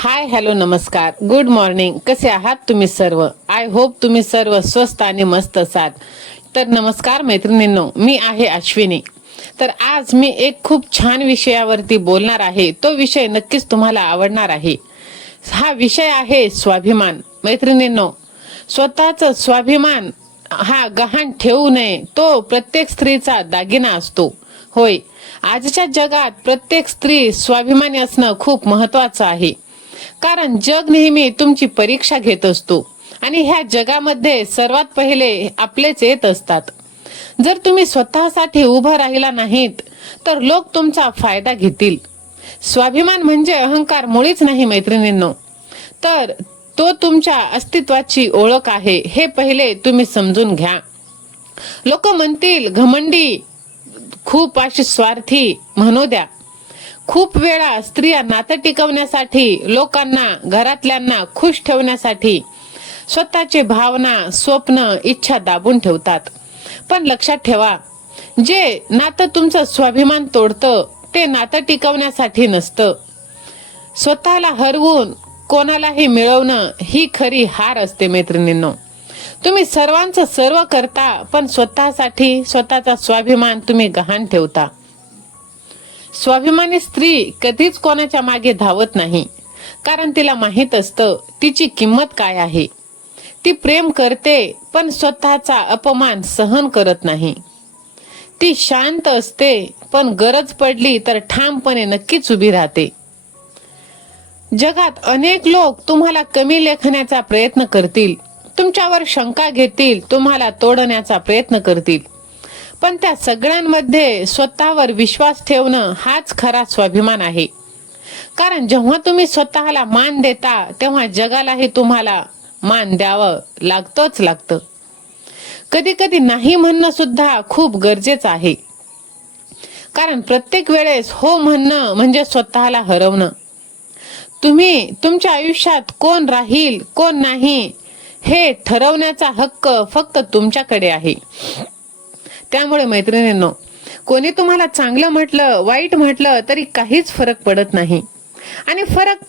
Hi hello नमस्कार good morning. कसे आहात तुम्ही सर्व? आय होप तुम्ही सर्व स्वस्त आणि मस्त असाल. तर नमस्कार मैत्रिणींनो, मी आहे अश्विनी. तर आज मी एक खूप छान विषयावरती बोलणार आहे. तो विषय नक्कीच तुम्हाला आवडणार आहे. हा विषय आहे स्वाभिमान. मैत्रिणींनो, स्वतःचा स्वाभिमान हा गहाण ठेवू नये. तो प्रत्येक स्त्रीचा दागिना असतो. होय, आजच्या जगात प्रत्येक स्त्री स्वाभिमानी असणं खूप महत्वाचं आहे. कारण जग नेहमी तुमची परीक्षा घेत असतो आणि ह्या जगामध्ये सर्वात पहिले आपलेच येत असतात. जर तुम्ही स्वतःसाठी उभं राहिला नाहीत तर लोक तुमचा फायदा घेतील. स्वाभिमान म्हणजे अहंकार मुळीच नाही मैत्रिणींनो, तर तो तुमच्या अस्तित्वाची ओळख आहे. हे पहिले तुम्ही समजून घ्या. लोक म्हणतील घमंडी, खूप अशी स्वार्थी म्हणू द्या. खूप वेळा स्त्रिया नातं टिकवण्यासाठी, लोकांना, घरातल्यांना खुश ठेवण्यासाठी स्वतःचे भावना, स्वप्न, इच्छा दाबून ठेवतात. पण लक्षात ठेवा, जे नातं तुमचं स्वाभिमान तोडतं ते नातं टिकवण्यासाठी नसतं. स्वतःला हरवून कोणालाही मिळवणं ही खरी हार असते मैत्रिणींनो. तुम्ही सर्वांचं सर्व करता पण स्वतःसाठी स्वतःचा स्वाभिमान तुम्ही गहाण ठेवता. स्वाभिमानी स्त्री कधीच कोणाच्या मागे धावत नाही, कारण तिला माहित असतं तिची किंमत काय आहे. ती प्रेम करते पण स्वतःचा अपमान सहन करत नाही. ती शांत असते पण गरज पडली तर ठामपणे नक्कीच उभी राहते. जगात अनेक लोक तुम्हाला कमी लेखण्याचा प्रयत्न करतील, तुमच्यावर शंका घेतील, तुम्हाला तोडण्याचा प्रयत्न करतील. पण त्या सगळ्यांमध्ये स्वतःवर विश्वास ठेवणं हाच खरा स्वाभिमान आहे. कारण जेव्हा तुम्ही स्वतःला मान देता तेव्हा जगालाही तुम्हाला मान द्यावं लागतं. कधी कधी नाही म्हणणं सुद्धा खूप गरजेचं आहे. कारण प्रत्येक वेळेस हो म्हणणं म्हणजे स्वतःला हरवणं. तुम्ही तुमच्या आयुष्यात कोण राहील कोण नाही हे ठरवण्याचा हक्क फक्त तुमच्याकडे आहे. त्यामुळे मैत्रिणींनो, कोणी तुम्हाला चांगलं म्हटलं वाईट म्हटलं तरी काहीच फरक पडत नाही. आणि फरक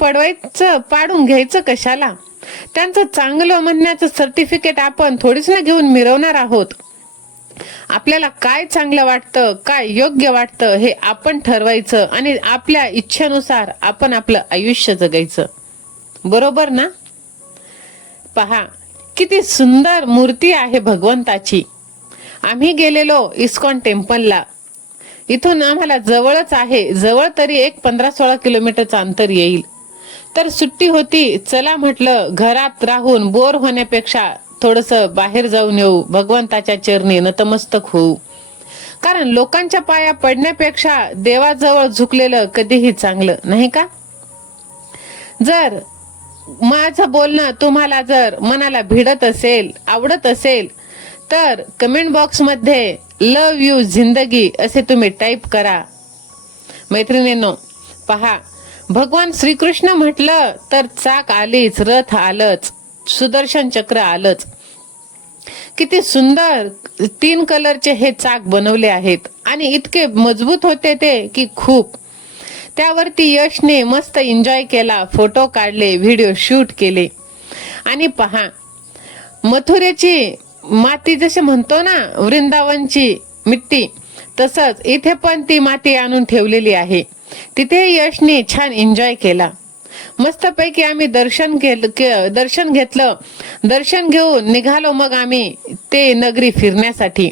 पाडून घ्यायचं कशाला? त्यांचं चांगलं म्हणण्याचं सर्टिफिकेट आपण थोडीच ना घेऊन मिरवणार आहोत. आपल्याला काय चांगलं वाटतं, काय योग्य वाटतं हे आपण ठरवायचं आणि आपल्या इच्छेनुसार आपण आपलं आयुष्य जगायचं. बरोबर ना? पहा, किती सुंदर मूर्ती आहे भगवंताची. आम्ही गेलेलो इस्कॉन टेम्पलला. इथून आम्हाला जवळच आहे, जवळ तरी एक 15-16 किलोमीटरचं अंतर येईल. तर सुट्टी होती, चला म्हटलं घरात राहून बोर होण्यापेक्षा थोडस बाहेर जाऊन येऊ, भगवंताच्या चरणी नतमस्तक होऊ. कारण लोकांच्या पाया पडण्यापेक्षा देवाजवळ झुकलेलं कधीही चांगलं, नाही का? जर माझं बोलणं तुम्हाला जर मनाला भिडत असेल, आवडत असेल तर कमेंट बॉक्स मध्ये लव यू जिंदगी असे तुम्ही टाईप करा. मैत्रिणींनो, पहा, भगवान श्रीकृष्ण म्हटलं तर चाक आलीच, रथ आलंच, सुदर्शन चक्र आलंच. किती सुंदर 3 कलरचे हे चाक बनवले आहेत आणि इतके मजबूत होते ते की खूप. त्यावरती यशने मस्त एन्जॉय केला, फोटो काढले, व्हिडिओ शूट केले. आणि पहा, मथुरेची माती जसे म्हणतो ना, वृंदावनची मिट्टी, तसंच इथे पण ती माती आणून ठेवलेली आहे. तिथे यशने छान एन्जॉय केला. मस्तपैकी आम्ही दर्शन घेतलं. दर्शन घेऊन निघालो मग आम्ही ते नगरी फिरण्यासाठी.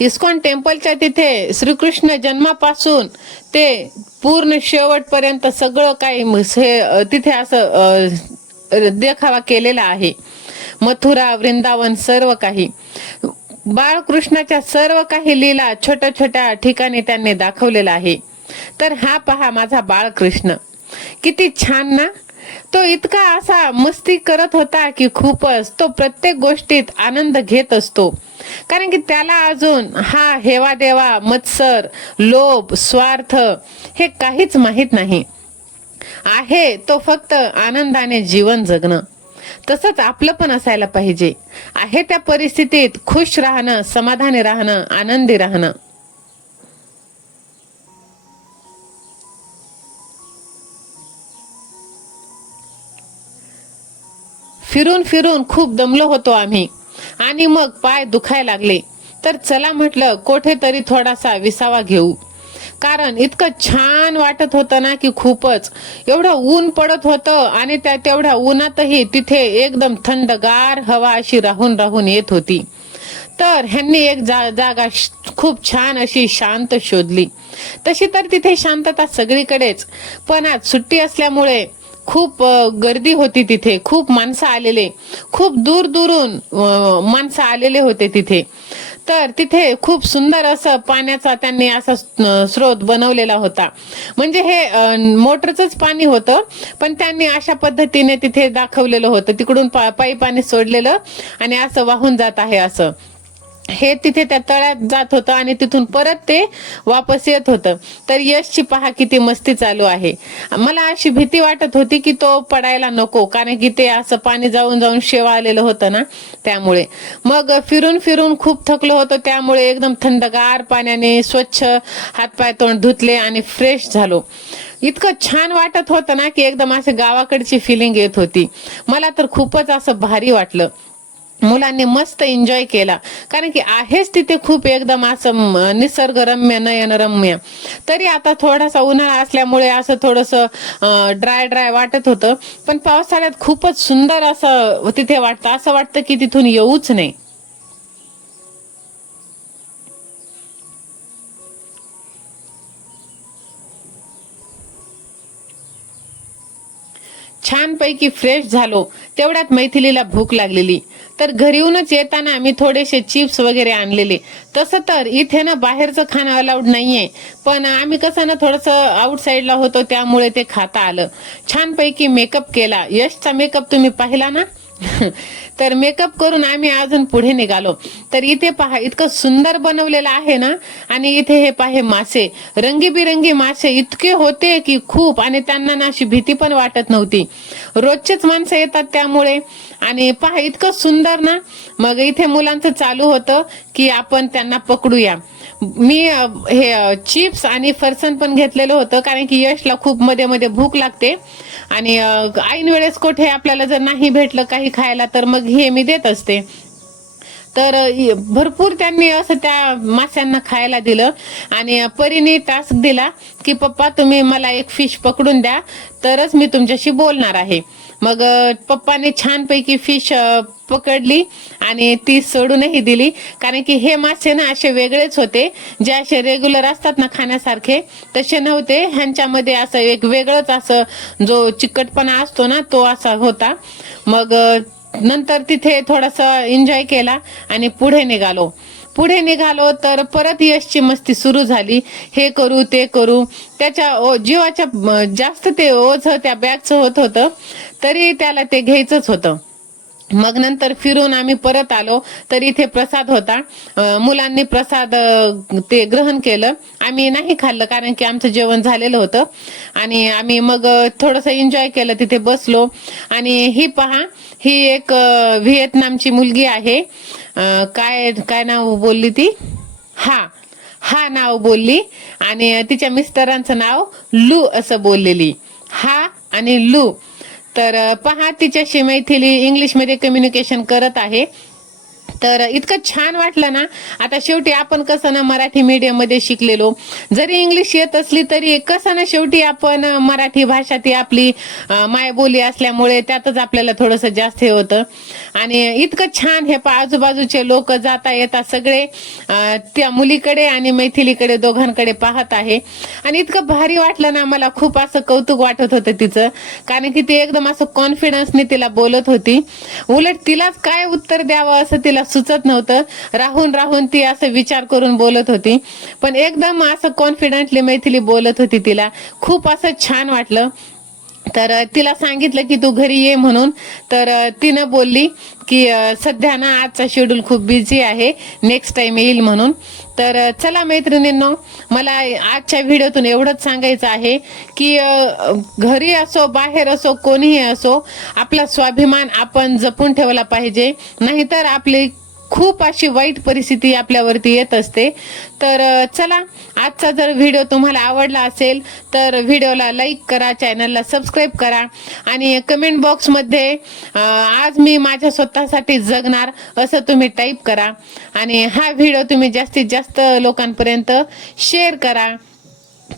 इस्कॉन टेम्पलच्या तिथे श्रीकृष्ण जन्मापासून ते पूर्ण शेवटपर्यंत सगळं काही तिथे असं देखावा केलेला आहे. मथुरा, वृंदावन, सर्व काही बाळकृष्णाच्या सर्व काही लीला छोट्या छोट्या ठिकाणी त्यांनी दाखवलेला आहे. तर हा पहा माझा बाळकृष्ण, किती छान ना. तो इतका असा मस्ती करत होता की खूपच. तो प्रत्येक गोष्टीत आनंद घेत असतो, कारण की त्याला अजून हा हेवा देवा, मत्सर, लोभ, स्वार्थ हे काहीच माहित नाही. आहे तो फक्त आनंदाने जीवन जगणं. तसंच आपलं पण असायला पाहिजे. आहे त्या परिस्थितीत खुश राहणं, समाधानी राहणं, आनंदी राहणं. फिरून फिरून खूप दमलो होतो आम्ही आणि मग पाय दुखायला लागले. तर चला म्हटलं कोठेतरी थोडासा विसावा घेऊ, कारण इतकं छान वाटत होतं ना की खूपच. एवढं ऊन पडत होतं आणि त्या तेवढ्या उन्हातही तिथे एकदम थंडगार हवा अशी राहून राहून येत होती. तर ह्यांनी एक जागा खूप छान अशी शांत शोधली. तशी तर तिथे शांतता सगळीकडेच, पण आज सुट्टी असल्यामुळे खूप गर्दी होती तिथे. खूप माणसं आलेले, खूप दूर दूरून माणसं आलेले होते तिथे. तर तिथे खूप सुंदर असं पाण्याचा त्यांनी असा स्रोत बनवलेला होता. म्हणजे हे मोटरचंच पाणी होतं, पण त्यांनी अशा पद्धतीने तिथे दाखवलेलं होतं. तिकडून पाणी सोडलेलं आणि असं वाहून जात आहे असं. हे तिथे त्या तळ्यात जात होतं आणि तिथून परत ते वापस येत होतं. तर यशची पहा किती मस्ती चालू आहे. मला अशी भीती वाटत होती की तो पडायला नको, कारण की ते असं पाणी जाऊन जाऊन शेवा आलेलं होतं ना, त्यामुळे. मग फिरून फिरून खूप थकलो होतो, त्यामुळे एकदम थंडगार पाण्याने स्वच्छ हातपाय तोंड धुतले आणि फ्रेश झालो. इतकं छान वाटत होतं ना की एकदम असं गावाकडची फिलिंग येत होती. मला तर खूपच असं भारी वाटलं. मुलांनी मस्त एन्जॉय केला, कारण की आहेच तिथे खूप एकदम असं निसर्गरम्य नयनरम्य. तरी आता थोडासा उन्हाळा असल्यामुळे असं थोडंसं ड्राय ड्राय वाटत होतं, पण पावसाळ्यात खूपच सुंदर असं तिथे वाटतं. असं वाटतं की तिथून येऊच नाही. छानपैकी फ्रेश झालो. तेवढ्यात मैथिलीला भूक लागलेली. तर घरी येऊनच येताना आम्ही थोडेसे चिप्स वगैरे आणलेले. तसं तर इथे ना बाहेरचं खाणं अलाउड नाहीये, पण आम्ही कसं ना थोडंसं आउटसाईडला होतो, त्यामुळे ते खाता आलं. छानपैकी मेकअप केला. यशचा मेकअप तुम्ही पाहिला ना. तर मेकअप करून आम्ही अजून पुढे निघालो. तर इथे पहा इतकं सुंदर बनवलेलं आहे ना. आणि इथे हे पाहे मासे, रंगीबिरंगी मासे इतके होते की खूप, आणि त्यांना ना अशी भीती पण वाटत नव्हती. रोजचेच माणसं येतात त्यामुळे. आणि पहा इतकं सुंदर ना. मग इथे मुलांचं चालू होतं की आपण त्यांना पकडूया. मी हे चिप्स आणि फरसन पण घेतलेलं होतं, कारण की यशला खूप मध्ये मध्ये भूक लागते आणि ऐन वेळेस कुठे आपल्याला जर नाही भेटलं काही खायला तर मग हे मी देत असते. तर भरपूर त्यांनी असं त्या माशांना खायला दिलं. आणि परीने टास्क दिला की पप्पा तुम्ही मला एक फिश पकडून द्या, तरच मी तुमच्याशी बोलणार आहे. मग पप्पाने छानपैकी फिश पकडली आणि ती सोडूनही दिली, कारण की हे मासे ना असे वेगळेच होते. जे असे रेग्युलर असतात ना खाण्यासारखे, तसे नव्हते. ह्यांच्यामध्ये असं एक वेगळंच असं जो चिकटपणा असतो ना तो असा होता. मग नंतर तिथे थोडासा एन्जॉय केला आणि पुढे निघालो तर परत यशची मस्ती सुरू झाली. हे करू ते करू. त्याच्या जीवाच्या जास्त ते ओझ त्या बॅगचं होत होतं, तरी त्याला ते घ्यायचंच होतं. मग नंतर फिरून आम्ही परत आलो तर इथे प्रसाद होता. मुलांनी प्रसाद ते ग्रहण केलं. आम्ही नाही खाल्लं, कारण की आमचं जेवण झालेलं होतं. आणि आम्ही मग थोडंसं एन्जॉय केलं, तिथे बसलो. आणि ही पहा, ही एक व्हिएतनामची मुलगी आहे. काय काय नाव बोलली ती? हा हा नाव बोलली. आणि तिच्या मिस्टरांचं नाव लू असं बोललेली. हा आणि लू. तर पहा तिच्याशी मैथिली इंग्लिशमध्ये कम्युनिकेशन करत आहे. तर इतकं छान वाटलं ना. आता शेवटी आपण कसं ना मराठी मीडियम मध्ये शिकलेलो, जरी इंग्लिश येत असली तरी कसं ना शेवटी आपण मराठी भाषा ती आपली मायबोली असल्यामुळे त्यातच आपल्याला थोडंसं जास्त हे होतं. आणि इतकं छान हे आजूबाजूचे लोक जाता येतात सगळे त्या मुलीकडे आणि मैथिलीकडे दोघांकडे पाहत आहे. आणि इतकं भारी वाटलं ना मला. खूप असं कौतुक वाटत होतं तिचं, कारण की ती एकदम असं कॉन्फिडन्सने तिला बोलत होती. उलट तिलाच काय उत्तर द्यावं असं तिला सुचत नव्हतं. राहून राहून ती असं विचार करून बोलत होती, पण एकदम असं कॉन्फिडेंटली मैथिली बोलत होती. तिला खूप असं छान वाटलं. तर तिला सांगितलं की तू घरी ये म्हणून. तर तिनं बोलली की सध्या ना आजचा शेड्यूल खूप बिझी आहे, नेक्स्ट टाइम येईल म्हणून. तर चला मैत्रिणींनो, मला आजच्या व्हिडिओतून एवढंच सांगायचं आहे की घरी असो बाहेर असो कोणीही असो, आपला स्वाभिमान आपण जपून ठेवला पाहिजे. नाहीतर आपली खूप अशी वाईट परिस्थिती आपल्यावरती येत असते. तर चला, आजचा जर व्हिडिओ तुम्हाला आवडला असेल तर व्हिडिओला लाईक करा, चॅनलला सबस्क्राईब करा आणि कमेंट बॉक्समध्ये आज मी माझ्या स्वतःसाठी जगणार असं तुम्ही टाईप करा आणि हा व्हिडिओ तुम्ही जास्तीत जास्त लोकांपर्यंत शेअर करा.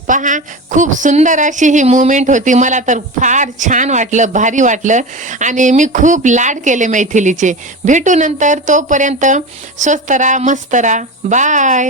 पहा, खूप सुंदर अशी ही मुवमेंट होती. मला तर फार छान वाटलं, भारी वाटलं आणि मी खूप लाड केले मैथिलीचे. भेटू नंतर, तोपर्यंत स्वस्त राहा, मस्त राहा, बाय.